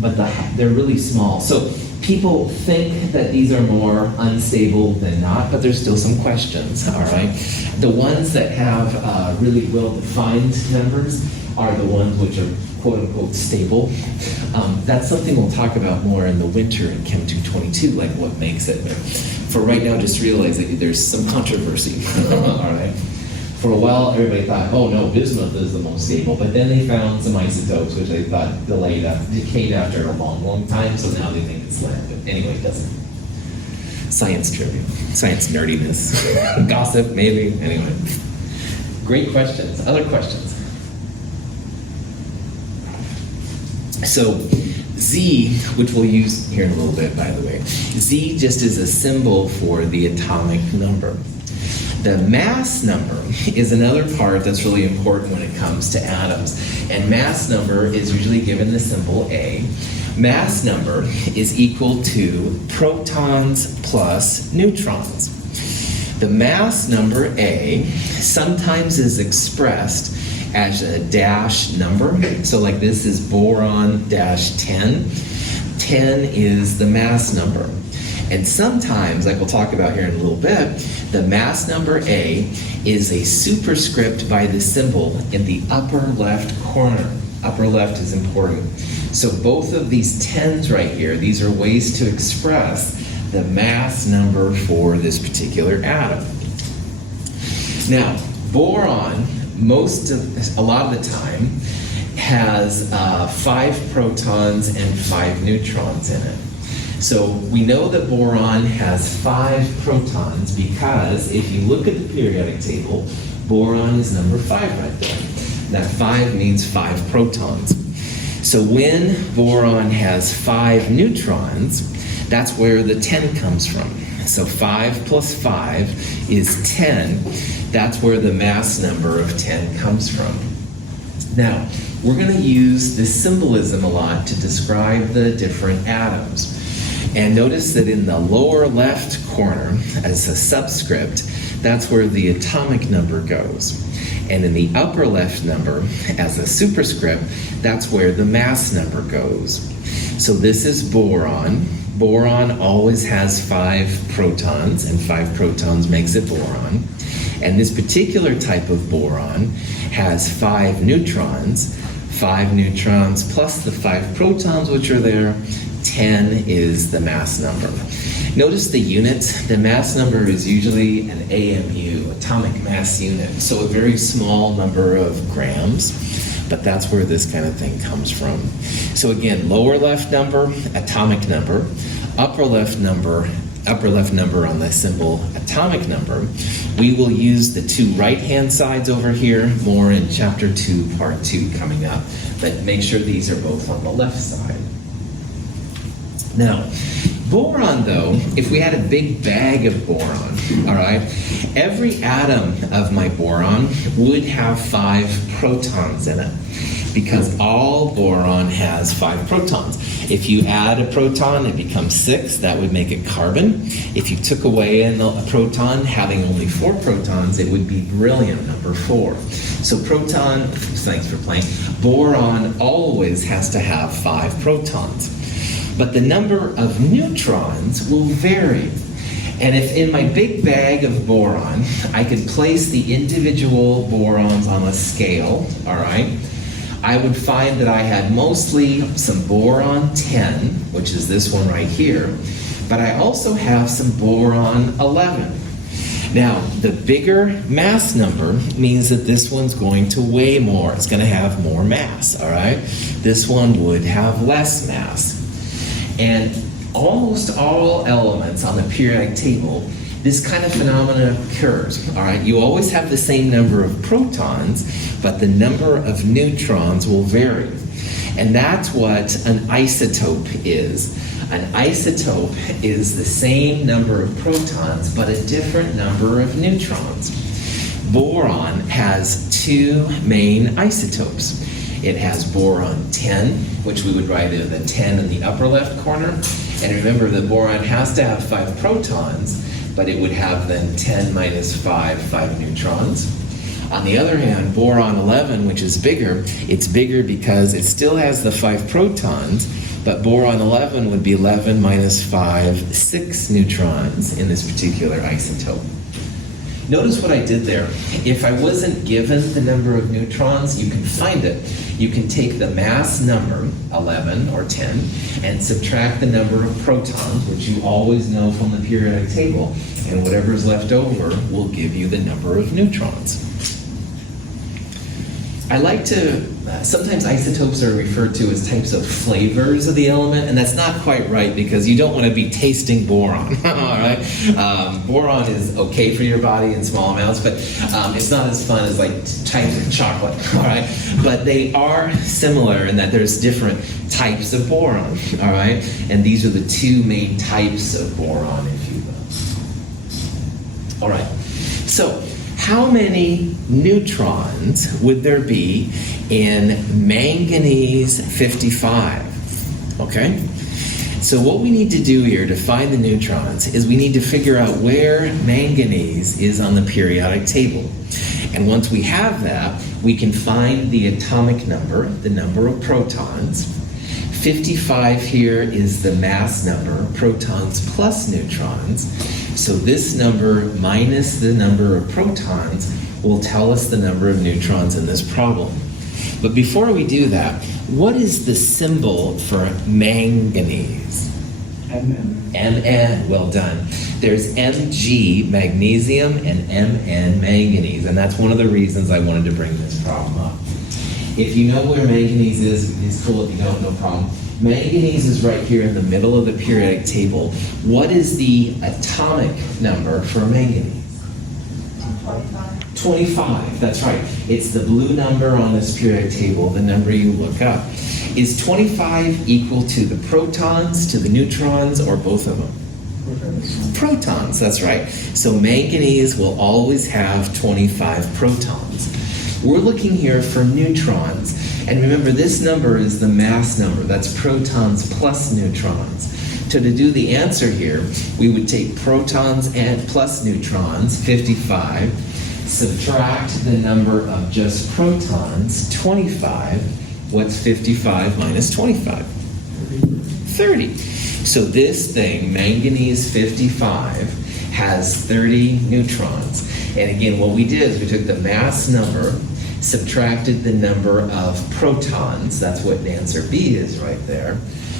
But they're really small. So people think that these are more unstable than not, but there's still some questions, all right? The ones that have really well-defined numbers are the ones which are quote-unquote stable. That's something we'll talk about more in the winter in Chem 222, like what makes it. But for right now, just realize that there's some controversy, all right? For a while, everybody thought, oh no, bismuth is the most stable, but then they found some isotopes, which they thought decayed after a long, long time, so now they think it's lead. But anyway, it doesn't. Science trivia, science nerdiness, gossip, maybe, anyway. Great questions. Other questions? So Z, which we'll use here in a little bit, by the way, Z just is a symbol for the atomic number. The mass number is another part that's really important when it comes to atoms. And mass number is usually given the symbol A. Mass number is equal to protons plus neutrons. The mass number A sometimes is expressed as a dash number. So like this is boron dash 10. 10 is the mass number. And sometimes, like we'll talk about here in a little bit, the mass number A is a superscript by the symbol in the upper left corner. Upper left is important. So both of these 10s right here, these are ways to express the mass number for this particular atom. Now, boron, a lot of the time, has 5 protons and 5 neutrons in it. So we know that boron has 5 protons because if you look at the periodic table, boron is number 5 right there. That 5 means 5 protons. So when boron has 5 neutrons, that's where the 10 comes from. So 5 plus 5 is 10. That's where the mass number of 10 comes from. Now, we're going to use this symbolism a lot to describe the different atoms. And notice that in the lower left corner, as a subscript, that's where the atomic number goes. And in the upper left number, as a superscript, that's where the mass number goes. So this is boron. Boron always has 5 protons, and 5 protons makes it boron. And this particular type of boron has 5 neutrons. 5 neutrons plus the 5 protons which are there, 10 is the mass number. Notice the units. The mass number is usually an AMU, atomic mass unit, so a very small number of grams, but that's where this kind of thing comes from. So again, lower left number, atomic number, upper left number on the symbol atomic number. We will use the 2 right-hand sides over here, more in chapter 2, part 2 coming up, but make sure these are both on the left side. Now, boron though, if we had a big bag of boron, all right, every atom of my boron would have 5 protons in it, because all boron has 5 protons. If you add a proton, it becomes 6. That would make it carbon. If you took away a proton, having only 4 protons, it would be beryllium, number 4. So thanks for playing, boron always has to have 5 protons. But the number of neutrons will vary. And if in my big bag of boron, I could place the individual borons on a scale, all right, I would find that I had mostly some boron 10, which is this one right here, but I also have some boron 11. Now, the bigger mass number means that this one's going to weigh more. It's going to have more mass, all right? This one would have less mass. And almost all elements on the periodic table, this kind of phenomenon occurs, all right? You always have the same number of protons, but the number of neutrons will vary. And that's what an isotope is. An isotope is the same number of protons, but a different number of neutrons. Boron has 2 main isotopes. It has boron 10, which we would write as a 10 in the upper left corner. And remember that boron has to have 5 protons, but it would have then 10 minus 5 neutrons. On the other hand, boron 11, which is bigger, it's bigger because it still has the 5 protons, but boron 11 would be 11 minus 5, 6 neutrons in this particular isotope. Notice what I did there. If I wasn't given the number of neutrons, you can find it. You can take the mass number, 11 or 10, and subtract the number of protons, which you always know from the periodic table, and whatever's left over will give you the number of neutrons. I like to, sometimes isotopes are referred to as types of flavors of the element, and that's not quite right because you don't want to be tasting boron, all right? Boron is okay for your body in small amounts, but it's not as fun as like types of chocolate, all right? But they are similar in that there's different types of boron, all right? And these are the 2 main types of boron, if you will. All right, so how many neutrons would there be in manganese 55? Okay? So what we need to do here to find the neutrons is we need to figure out where manganese is on the periodic table. And once we have that, we can find the atomic number, the number of protons, 55 here is the mass number, protons plus neutrons. So this number minus the number of protons will tell us the number of neutrons in this problem. But before we do that, what is the symbol for manganese? Mn, well done. There's Mg, magnesium, and Mn, manganese, and that's one of the reasons I wanted to bring this problem up. If you know where manganese is, it's cool. If you don't, no problem. Manganese is right here in the middle of the periodic table. What is the atomic number for manganese? 25, that's right. It's the blue number on this periodic table, the number you look up. Is 25 equal to the protons, to the neutrons, or both of them? Protons, that's right. So manganese will always have 25 protons. We're looking here for neutrons. And remember, this number is the mass number. That's protons plus neutrons. So to do the answer here, we would take protons and plus neutrons, 55, subtract the number of just protons, 25. What's 55 minus 25? 30. So this thing, manganese 55, has 30 neutrons. And again, what we did is we took the mass number, subtracted the number of protons. That's what answer B is right there.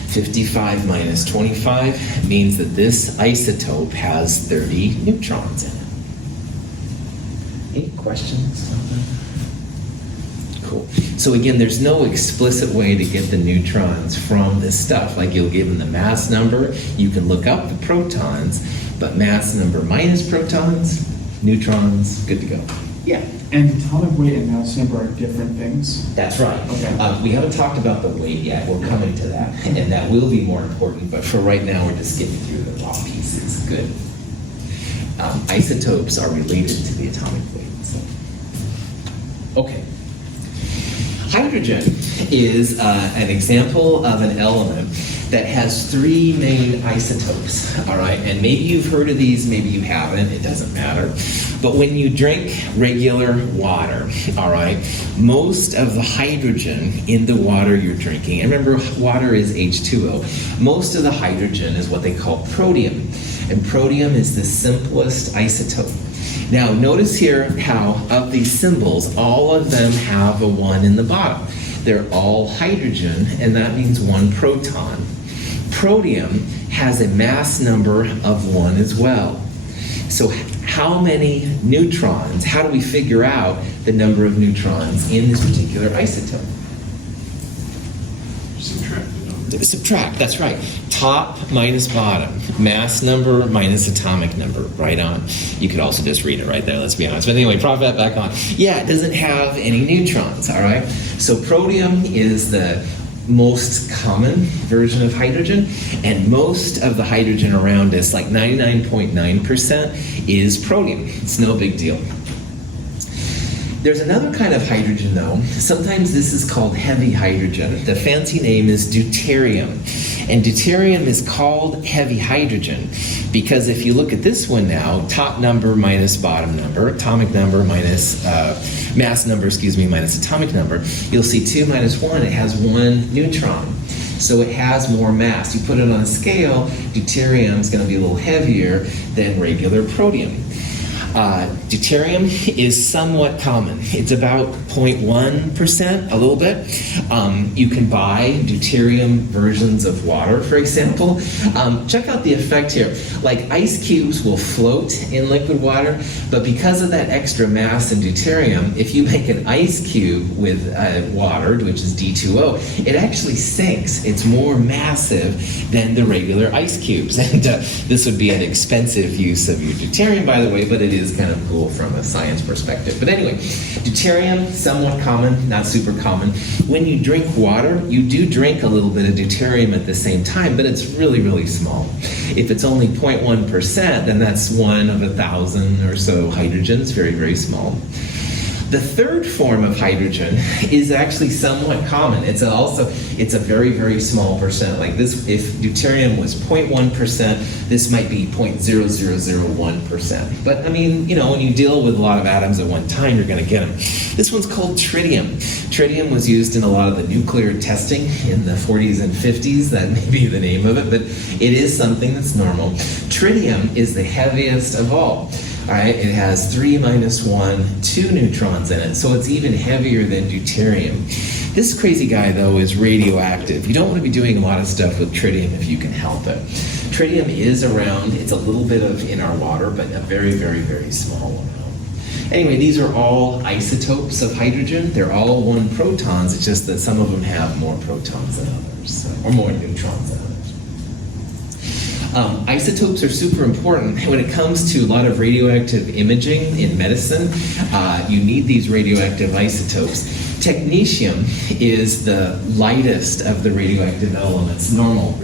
55 minus 25 means that this isotope has 30 neutrons in it. Any questions on that? Cool. So again, there's no explicit way to get the neutrons from this stuff. Like you'll give them the mass number, you can look up the protons, but mass number minus protons, neutrons, good to go. Yeah. And atomic weight and mass number are different things. That's right. Okay. We haven't talked about the weight yet. We're coming to that, and that will be more important. But for right now, we're just getting through the raw pieces. Good. Isotopes are related to the atomic weight. So. Okay. Hydrogen is an example of an element that has three main isotopes, all right? And maybe you've heard of these, maybe you haven't, it doesn't matter. But when you drink regular water, all right, most of the hydrogen in the water you're drinking, and remember water is H2O, most of the hydrogen is what they call protium. And protium is the simplest isotope. Now notice here how of these symbols, all of them have a 1 in the bottom. They're all hydrogen, and that means 1 proton. Protium has a mass number of 1 as well. So how many neutrons, how do we figure out the number of neutrons in this particular isotope? Subtract the number. Subtract, that's right. Top minus bottom. Mass number minus atomic number. Right on. You could also just read it right there, let's be honest. But anyway, prop that back on. Yeah, it doesn't have any neutrons, all right? So protium is the most common version of hydrogen, and most of the hydrogen around us, like 99.9%, is protium. It's no big deal. There's another kind of hydrogen, though. Sometimes this is called heavy hydrogen. The fancy name is deuterium. And deuterium is called heavy hydrogen because if you look at this one now, top number minus bottom number, atomic number minus mass number, minus atomic number, you'll see 2 minus 1, it has 1 neutron. So it has more mass. You put it on a scale, deuterium is going to be a little heavier than regular protium. Deuterium is somewhat common. It's about 0.1%, a little bit. You can buy deuterium versions of water, for example. Check out the effect here. Like ice cubes will float in liquid water, but because of that extra mass in deuterium, if you make an ice cube with water, which is D2O, it actually sinks. It's more massive than the regular ice cubes. And this would be an expensive use of your deuterium, by the way, but it is kind of cool from a science perspective. But anyway, deuterium, somewhat common, not super common. When you drink water, you do drink a little bit of deuterium at the same time, but it's really, really small. If it's only 0.1%, then that's 1 of 1,000 or so hydrogens, very, very small. The third form of hydrogen is actually somewhat common. It's a very, very small percent. Like this, if deuterium was 0.1%, this might be 0.0001%. But I mean, you know, when you deal with a lot of atoms at one time, you're going to get them. This one's called tritium. Tritium was used in a lot of the nuclear testing in the 40s and 50s. That may be the name of it, but it is something that's normal. Tritium is the heaviest of all. All right, it has 3 - 1, 2 neutrons in it, so it's even heavier than deuterium. This crazy guy, though, is radioactive. You don't want to be doing a lot of stuff with tritium if you can help it. Tritium is around, it's a little bit of in our water, but a very, very, very small amount. Anyway, these are all isotopes of hydrogen. They're all 1 protons, it's just that some of them have more protons than others, or more neutrons than others. Isotopes are super important. When it comes to a lot of radioactive imaging in medicine, you need these radioactive isotopes. Technetium is the lightest of the radioactive elements, normal.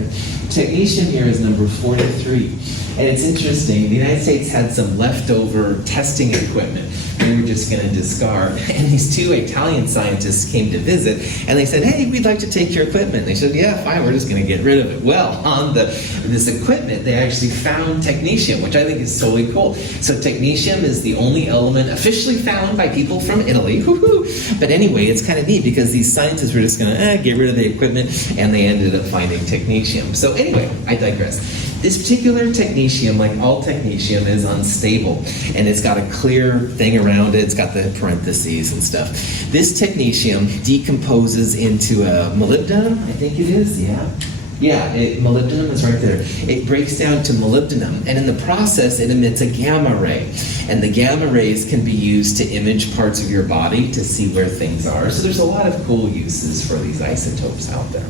Technetium here is number 43. And it's interesting, the United States had some leftover testing equipment they were just going to discard. And these 2 Italian scientists came to visit, and they said, hey, we'd like to take your equipment. They said, yeah, fine, we're just going to get rid of it. Well, on this equipment, they actually found technetium, which I think is totally cool. So technetium is the only element officially found by people from Italy. Woo-hoo. But anyway, it's kind of neat because these scientists were just going to get rid of the equipment, and they ended up finding technetium. So anyway, I digress. This particular technetium, like all technetium, is unstable, and it's got a clear thing around it. It's got the parentheses and stuff. This technetium decomposes into a molybdenum, I think it is, yeah. Yeah, molybdenum is right there. It breaks down to molybdenum, and in the process, it emits a gamma ray. And the gamma rays can be used to image parts of your body to see where things are. So there's a lot of cool uses for these isotopes out there.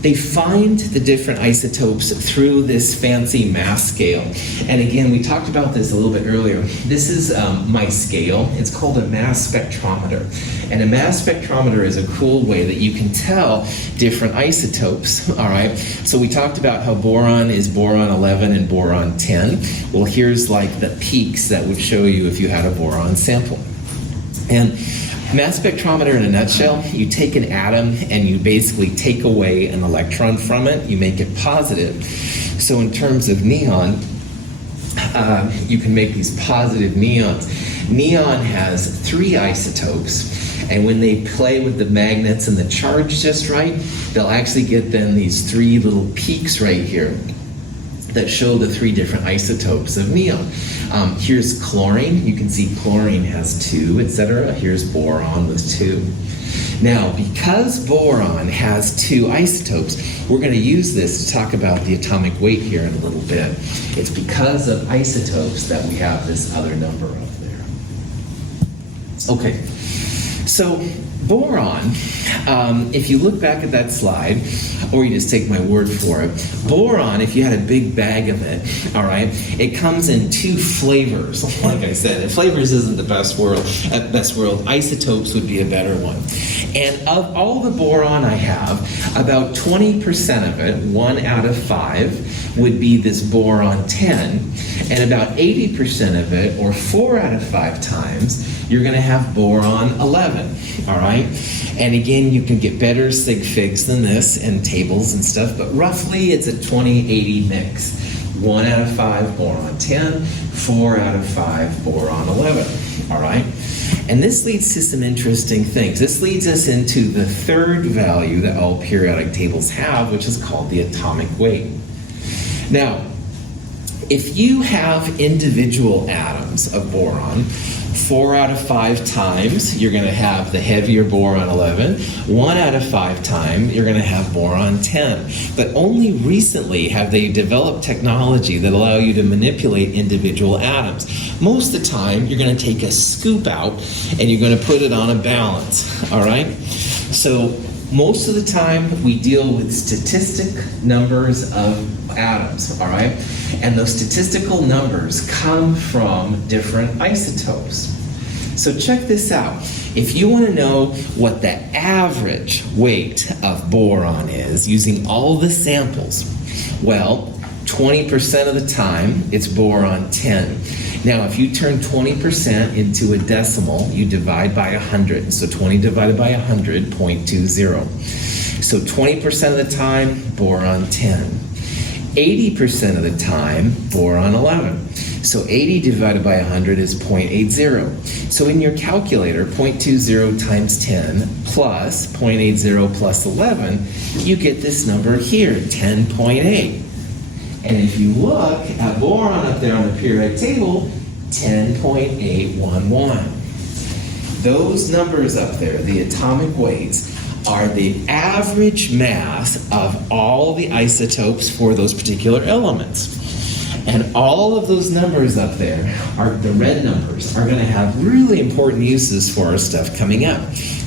They find the different isotopes through this fancy mass scale. And again, we talked about this a little bit earlier. This is my scale. It's called a mass spectrometer. And a mass spectrometer is a cool way that you can tell different isotopes, all right? So we talked about how boron is boron 11 and boron 10. Well, here's like the peaks that would show you if you had a boron sample. And mass spectrometer in a nutshell, you take an atom and you basically take away an electron from it, you make it positive. So in terms of neon, you can make these positive neons. Neon has 3 isotopes, and when they play with the magnets and the charge just right, they'll actually get then these 3 little peaks right here that show the 3 different isotopes of neon. Here's chlorine. You can see chlorine has 2, etc. Here's boron with 2. Now, because boron has 2 isotopes, we're going to use this to talk about the atomic weight here in a little bit. It's because of isotopes that we have this other number up there. Okay, so boron, if you look back at that slide, or you just take my word for it, boron, if you had a big bag of it, all right, it comes in 2 flavors. Like I said, and flavors isn't the best word. Isotopes would be a better one. And of all the boron I have, about 20% of it, 1 out of 5, would be this boron 10, and about 80% of it, or 4 out of 5 times, you're going to have boron 11, all right? And again, you can get better sig figs than this and tables and stuff, but roughly it's a 20-80 mix. 1 out of 5 boron 10, 4 out of 5 boron 11, all right? And this leads to some interesting things. This leads us into the third value that all periodic tables have, which is called the atomic weight. Now, if you have individual atoms of boron, 4 out of 5 times, you're going to have the heavier boron 11. 1 out of 5 times, you're going to have boron 10. But only recently have they developed technology that allow you to manipulate individual atoms. Most of the time, you're going to take a scoop out and you're going to put it on a balance, all right? So most of the time, we deal with statistic numbers of atoms, all right? And those statistical numbers come from different isotopes. So check this out. If you want to know what the average weight of boron is using all the samples, well, 20% of the time, it's boron 10. Now, if you turn 20% into a decimal, you divide by 100. So 20 divided by 100, 0.20. So 20% of the time, boron 10. 80% of the time, boron 11. So 80 divided by 100 is 0.80. So in your calculator, 0.20 times 10 plus 0.80 plus 11, you get this number here, 10.8. And if you look at boron up there on the periodic table, 10.811. Those numbers up there, the atomic weights, are the average mass of all the isotopes for those particular elements. And all of those numbers up there, are the red numbers, are going to have really important uses for our stuff coming up.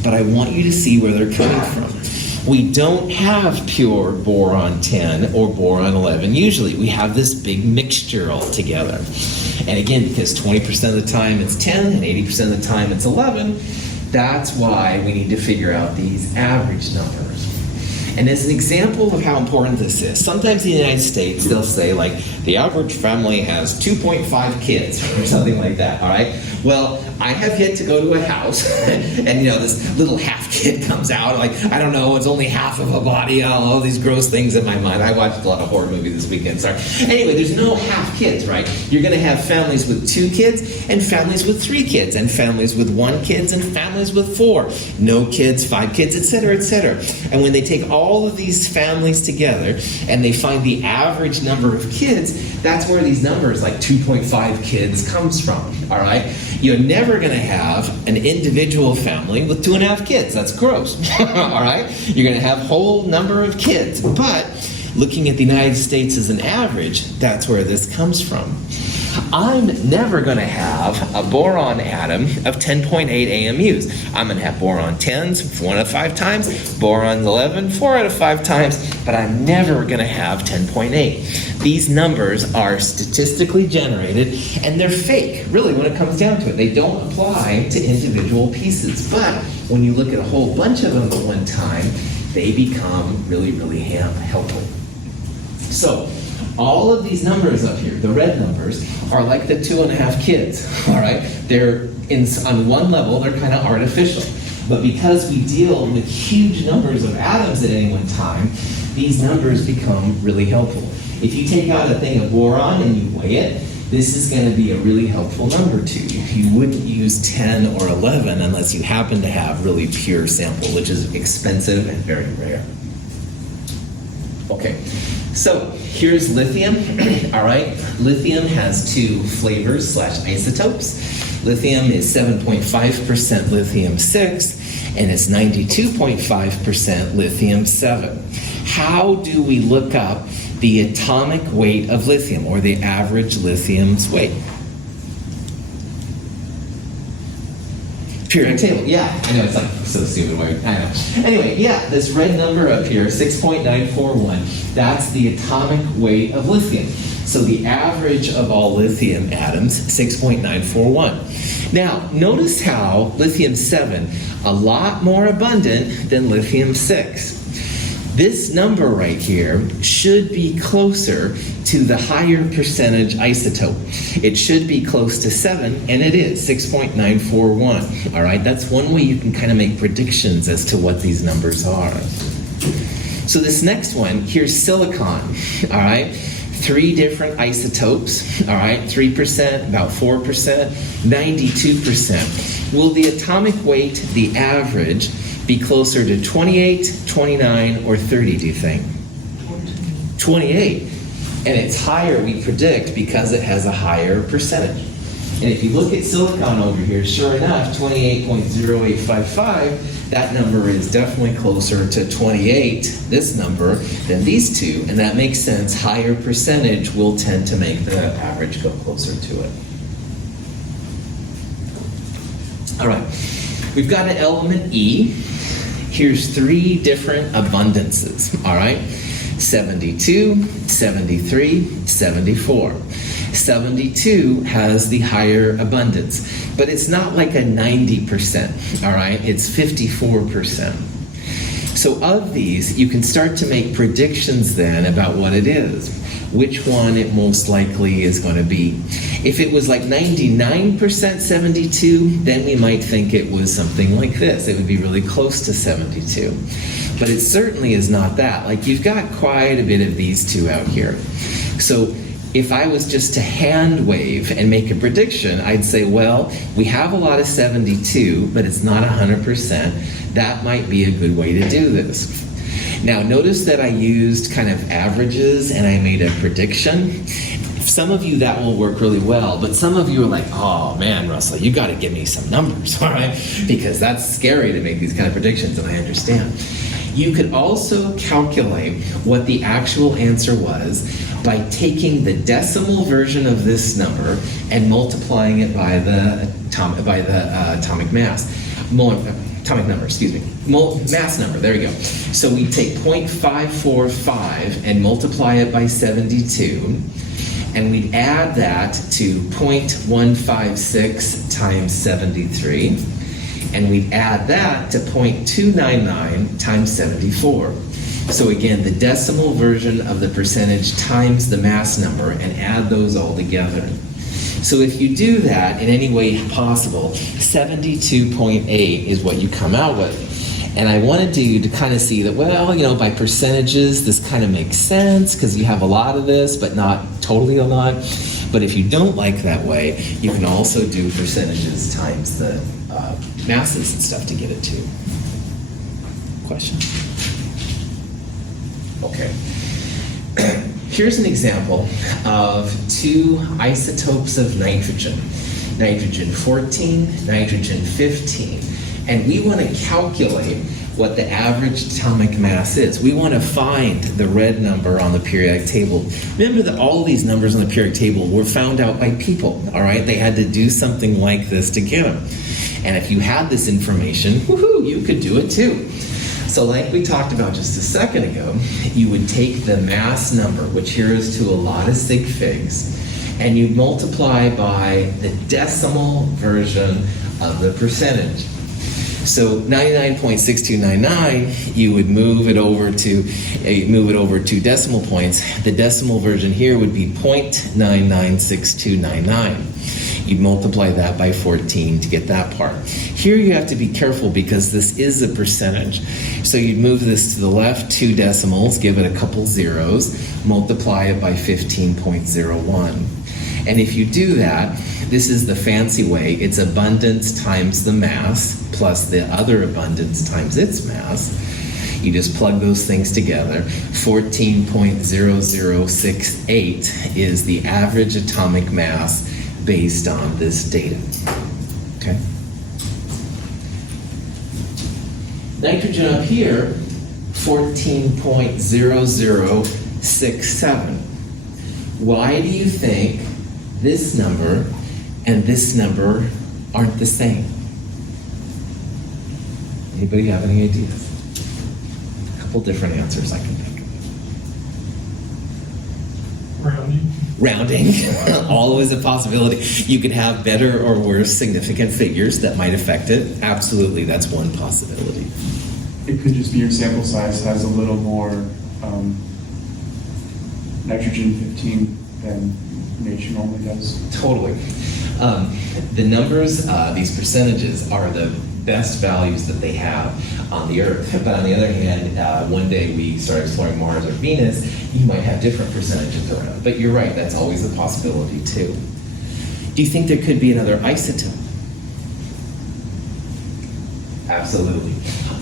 But I want you to see where they're coming from. We don't have pure boron 10 or boron 11 usually. We have this big mixture all together. And again, because 20% of the time it's 10 and 80% of the time it's 11, that's why we need to figure out these average numbers. And as an example of how important this is, sometimes in the United States, they'll say, like, the average family has 2.5 kids, or something like that, all right? Well, I have yet to go to a house, and, this little half kid comes out, like, I don't know, it's only half of a body, all these gross things in my mind. I watched a lot of horror movies this weekend, sorry. Anyway, there's no half kids, right? You're going to have families with 2 kids, and families with 3 kids, and families with 1 kid, and families with 4. No kids, 5 kids, etc., etc. And when they take all of these families together, and they find the average number of kids, that's where these numbers, like 2.5 kids, comes from, all right? You're never going to have an individual family with 2.5 kids. That's gross, all right? You're going to have a whole number of kids. But looking at the United States as an average, that's where this comes from. I'm never going to have a boron atom of 10.8 AMUs. I'm going to have boron 10s 1 out of 5 times, boron 11 4 out of 5 times, but I'm never going to have 10.8. These numbers are statistically generated, and they're fake, really, when it comes down to it. They don't apply to individual pieces, but when you look at a whole bunch of them at one time, they become really, really helpful. So, all of these numbers up here, the red numbers, are like the 2.5 kids, all right? They're, on one level, they're kind of artificial. But because we deal with huge numbers of atoms at any one time, these numbers become really helpful. If you take out a thing of boron and you weigh it, this is going to be a really helpful number to you. You wouldn't use 10 or 11 unless you happen to have really pure sample, which is expensive and very rare. Okay. So here's lithium, all right? Lithium has 2 flavors / isotopes. Lithium is 7.5% lithium-6, and it's 92.5% lithium-7. How do we look up the atomic weight of lithium, or the average lithium's weight? Periodic table, yeah. I know, it's like so stupid. I know. Anyway, yeah, this red number up here, 6.941, that's the atomic weight of lithium. So the average of all lithium atoms, 6.941. Now, notice how lithium-7, a lot more abundant than lithium-6. This number right here should be closer to the higher percentage isotope. It should be close to 7, and it is, 6.941. All right, that's one way you can kind of make predictions as to what these numbers are. So this next one, here's silicon, all right? 3 different isotopes, all right? 3%, about 4%, 92%. Will the atomic weight, the average, be closer to 28, 29, or 30, do you think? 28. And it's higher, we predict, because it has a higher percentage. And if you look at silicon over here, sure enough, 28.0855, that number is definitely closer to 28, this number, than these two. And that makes sense. Higher percentage will tend to make the average go closer to it. All right. We've got an element E. Here's 3 different abundances, all right? 72, 73, 74. 72 has the higher abundance, but it's not like a 90%, all right? It's 54%. So of these, you can start to make predictions then about what it is, which one it most likely is going to be. If it was like 99% 72, then we might think it was something like this. It would be really close to 72. But it certainly is not that. Like, you've got quite a bit of these two out here. So if I was just to hand wave and make a prediction, I'd say, well, we have a lot of 72, but it's not 100%. That might be a good way to do this. Now, notice that I used kind of averages and I made a prediction. Some of you, that will work really well, but some of you are like, oh man, Russell, you got to give me some numbers, all right? Because that's scary to make these kind of predictions, and I understand. You could also calculate what the actual answer was by taking the decimal version of this number and multiplying it by the atomic mass. Atomic number, excuse me. Mass number, there we go. So we take 0.545 and multiply it by 72, and we'd add that to 0.156 times 73, and we'd add that to 0.299 times 74. So again, the decimal version of the percentage times the mass number, and add those all together. So if you do that in any way possible, 72.8 is what you come out with. And I wanted you to kind of see that, well, you know, by percentages, this kind of makes sense because you have a lot of this, but not totally a lot. But if you don't like that way, you can also do percentages times the masses and stuff to get it to. Question? Okay. Here's an example of two isotopes of nitrogen. Nitrogen 14, nitrogen 15. And we want to calculate what the average atomic mass is. We want to find the red number on the periodic table. Remember that all of these numbers on the periodic table were found out by people, all right? They had to do something like this to get them. And if you had this information, woohoo, you could do it too. So like we talked about just a second ago, you would take the mass number, which here is to a lot of sig figs, and you multiply by the decimal version of the percentage. So 99.6299, you would move it over to 2 decimal points. The decimal version here would be 0.996299. You'd multiply that by 14 to get that part. Here you have to be careful because this is a percentage. So you'd move this to the left 2 decimals, give it a couple zeros, multiply it by 15.01. And if you do that, this is the fancy way. It's abundance times the mass plus the other abundance times its mass. You just plug those things together. 14.0068 is the average atomic mass based on this data. Okay? Nitrogen up here, 14.0067. Why do you think this number and this number aren't the same? Anybody have any ideas? A couple different answers I can think of. Rounding. Always a possibility. You could have better or worse significant figures that might affect it. Absolutely, that's one possibility. It could just be your sample size has a little more nitrogen 15 than nature normally does. Totally. The numbers, these percentages, are the best values that they have on the Earth. But on the other hand, one day we start exploring Mars or Venus, you might have different percentages around. But you're right, that's always a possibility too. Do you think there could be another isotope? Absolutely.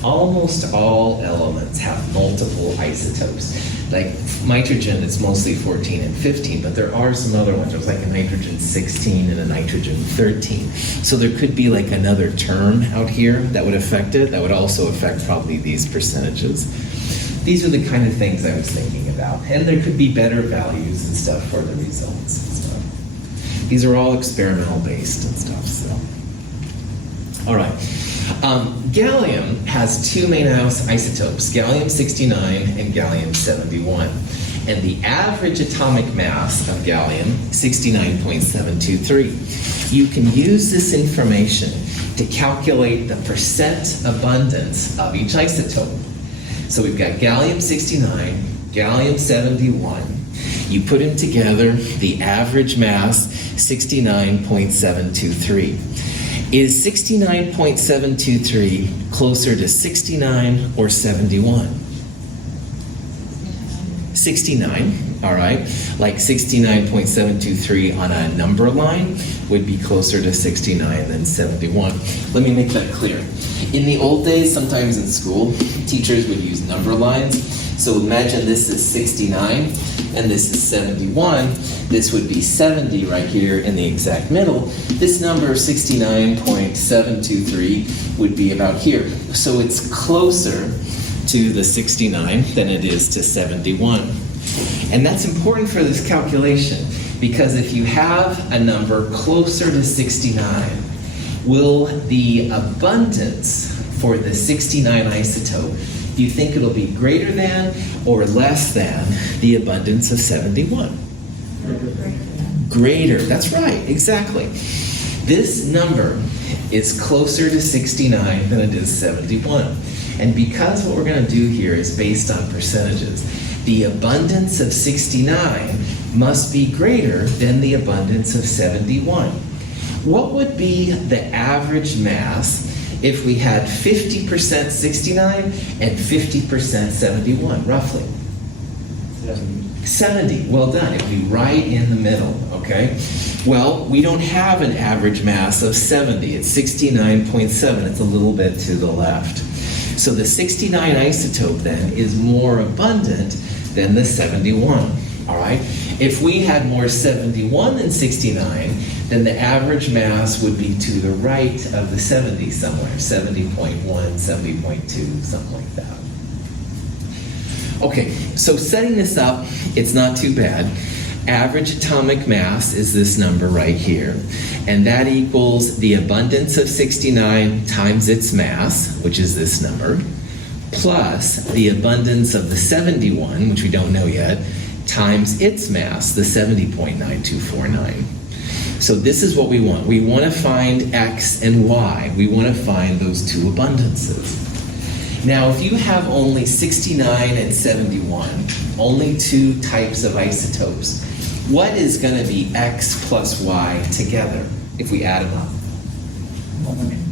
Almost all elements have multiple isotopes. Like nitrogen, it's mostly 14 and 15, but there are some other ones. There's like a nitrogen 16 and a nitrogen 13. So there could be like another term out here that would affect it, that would also affect probably these percentages. These are the kind of things I was thinking about. And there could be better values and stuff for the results and stuff. These are all experimental based and stuff, so. All right. Gallium has 2 main isotopes, gallium-69 and gallium-71. And the average atomic mass of gallium, 69.723. You can use this information to calculate the percent abundance of each isotope. So we've got gallium-69, gallium-71. You put them together, the average mass, 69.723. Is 69.723 closer to 69 or 71? 69, all right? Like 69.723 on a number line would be closer to 69 than 71. Let me make that clear. In the old days, sometimes in school, teachers would use number lines. So imagine this is 69 and this is 71. This would be 70 right here in the exact middle. This number, 69.723, would be about here. So it's closer to the 69 than it is to 71. And that's important for this calculation, because if you have a number closer to 69, will the abundance for the 69 isotope, do you think it'll be greater than or less than the abundance of 71? Greater, that's right, exactly. This number is closer to 69 than it is 71. And because what we're going to do here is based on percentages, the abundance of 69 must be greater than the abundance of 71. What would be the average mass if we had 50% 69 and 50% 71, roughly? 70, well done. It would be right in the middle, okay? Well, we don't have an average mass of 70. It's 69.7. It's a little bit to the left. So the 69 isotope then is more abundant than the 71, all right? If we had more 71 than 69, then the average mass would be to the right of the 70 somewhere, 70.1, 70.2, something like that. Okay, so setting this up, it's not too bad. Average atomic mass is this number right here, and that equals the abundance of 69 times its mass, which is this number, plus the abundance of the 71, which we don't know yet, times its mass, the 70.9249. So this is what we want. We want to find X and Y. We want to find those two abundances. Now, if you have only 69 and 71, only two types of isotopes, what is going to be X plus Y together if we add them up?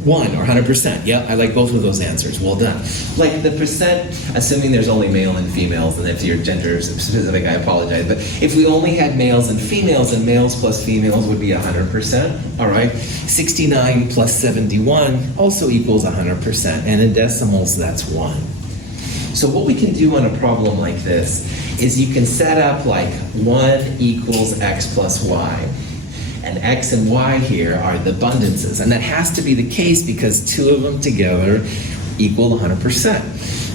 1 or 100%. Yep, I like both of those answers. Well done. Like the percent, assuming there's only male and females, and if your gender is specific, I apologize. But if we only had males and females, and males plus females would be 100%. All right. 69 plus 71 also equals 100%, and in decimals, that's 1. So what we can do on a problem like this is you can set up like 1 equals X plus Y. And X and Y here are the abundances. And that has to be the case because two of them together equal 100%.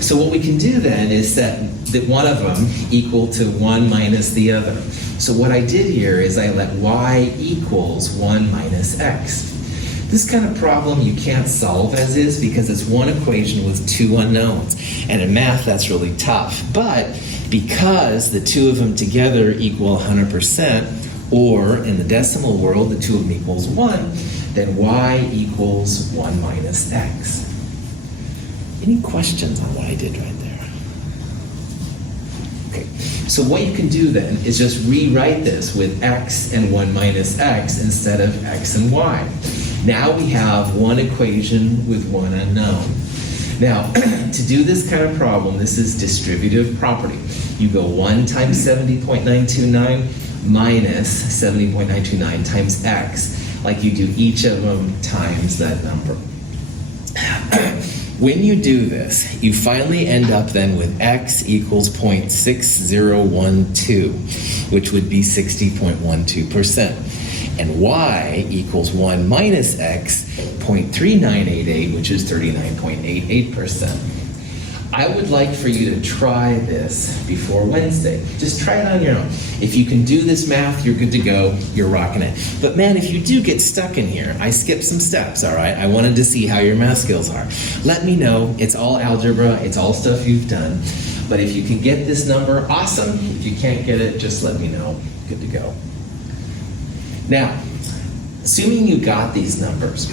So what we can do then is set that one of them equal to 1 minus the other. So what I did here is I let Y equals 1 minus X. This kind of problem you can't solve as is because it's one equation with two unknowns. And in math, that's really tough. But because the two of them together equal 100%, or in the decimal world, the two of them equals 1, then Y equals 1 minus X. Any questions on what I did right there? Okay, so what you can do then is just rewrite this with X and 1 minus X instead of X and Y. Now we have one equation with one unknown. Now, to do this kind of problem, this is distributive property. You go 1 times 70.929 minus 70.929 times X, like you do each of them times that number. When you do this, you finally end up then with X equals 0.6012, which would be 60.12%. And Y equals 1 minus X, 0.3988, which is 39.88%. I would like for you to try this before Wednesday. Just try it on your own. If you can do this math, you're good to go. You're rocking it. But man, if you do get stuck in here, I skipped some steps, all right? I wanted to see how your math skills are. Let me know. It's all algebra. It's all stuff you've done. But if you can get this number, awesome. If you can't get it, just let me know. Good to go. Now, assuming you got these numbers,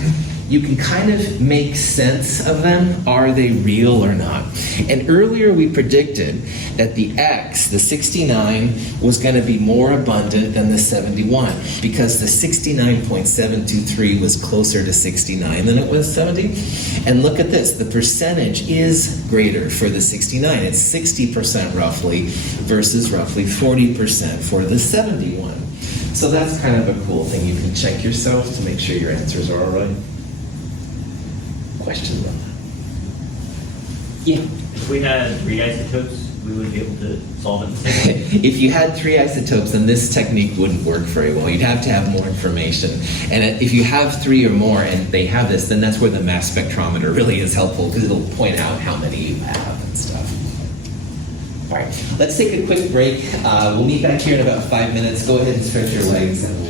you can kind of make sense of them. Are they real or not? And earlier we predicted that the X, the 69, was going to be more abundant than the 71 because the 69.723 was closer to 69 than it was 70. And look at this, the percentage is greater for the 69. It's 60% roughly versus roughly 40% for the 71. So that's kind of a cool thing. You can check yourself to make sure your answers are all right. Questions on that? Yeah. If we had 3 isotopes, we would be able to solve it the same way. If you had 3 isotopes, then this technique wouldn't work very well. You'd have to have more information. And if you have 3 or more and they have this, then that's where the mass spectrometer really is helpful because it'll point out how many you have and stuff. All right, let's take a quick break. We'll meet back here in about 5 minutes. Go ahead and stretch your legs and we'll